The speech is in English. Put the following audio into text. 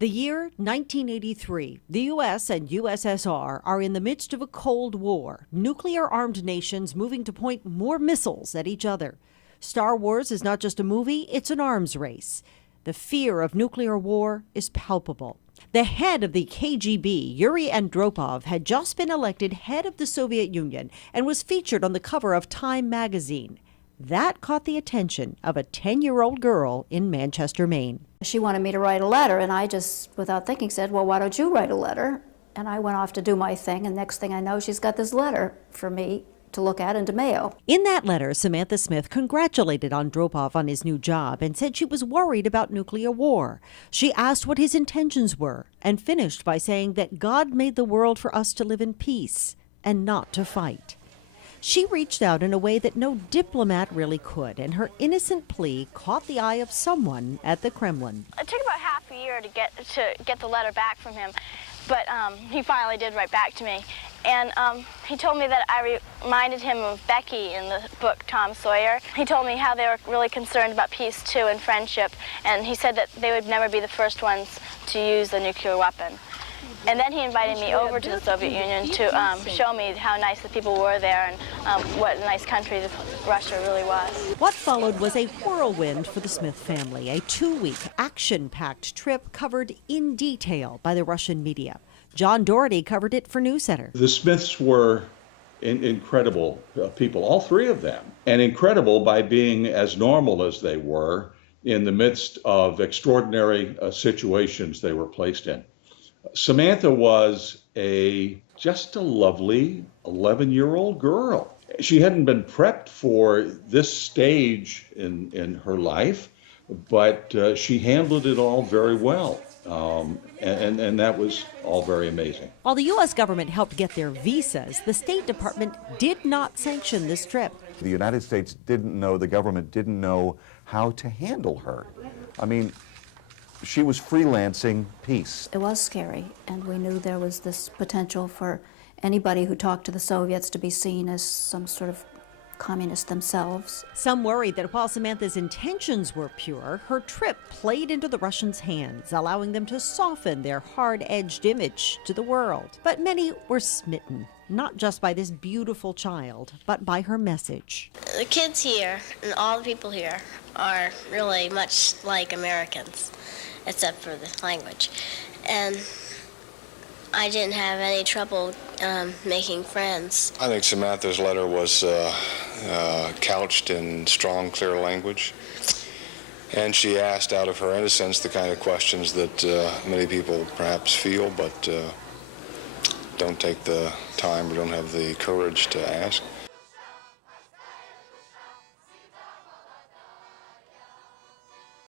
The year 1983. The U.S. and USSR are in the midst of a Cold War, nuclear-armed nations moving to point more missiles at each other. Star Wars is not just a movie, it's an arms race. The fear of nuclear war is palpable. The head of the KGB, Yuri Andropov, had just been elected head of the Soviet Union and was featured on the cover of Time magazine. That caught the attention of a 10-year-old girl in Manchester, Maine. She wanted me to write a letter, and I just, without thinking, said, well, why don't you write a letter? And I went off to do my thing, and next thing I know, she's got this letter for me to look at and to mail. In that letter, Samantha Smiths congratulated Andropov on his new job and said she was worried about nuclear war. She asked what his intentions were and finished by saying that God made the world for us to live in peace and not to fight. She reached out in a way that no diplomat really could, and her innocent plea caught the eye of someone at the Kremlin. It took about half a year to get the letter back from him, but he finally did write back to me. And he told me that I reminded him of Becky in the book Tom Sawyer. He told me how they were really concerned about peace, too, and friendship, and he said that they would never be the first ones to use the nuclear weapon. And then he invited me over to the Soviet Union to show me how nice the people were there and what a nice country Russia really was. What followed was a whirlwind for the Smith family, a 2-week action-packed trip covered in detail by the Russian media. John Doherty covered it for NewsCenter. The Smiths were incredible people, all three of them, and incredible by being as normal as they were in the midst of extraordinary situations they were placed in. Samantha was just a lovely 11-year-old girl. She hadn't been prepped for this stage in her life, but she handled it all very well. And that was all very amazing. While the U.S. government helped get their visas, the State Department did not sanction this trip. The United States didn't know, the government didn't know how to handle her. I mean, she was freelancing peace. It was scary, and we knew there was this potential for anybody who talked to the Soviets to be seen as some sort of communists themselves. Some worried that while Samantha's intentions were pure, her trip played into the Russians' hands, allowing them to soften their hard-edged image to the world. But many were smitten, not just by this beautiful child, but by her message. The kids here and all the people here are really much like Americans, except for the language. And I didn't have any trouble making friends. I think Samantha's letter was couched in strong, clear language. And she asked out of her innocence the kind of questions that many people perhaps feel, but don't take the time or don't have the courage to ask.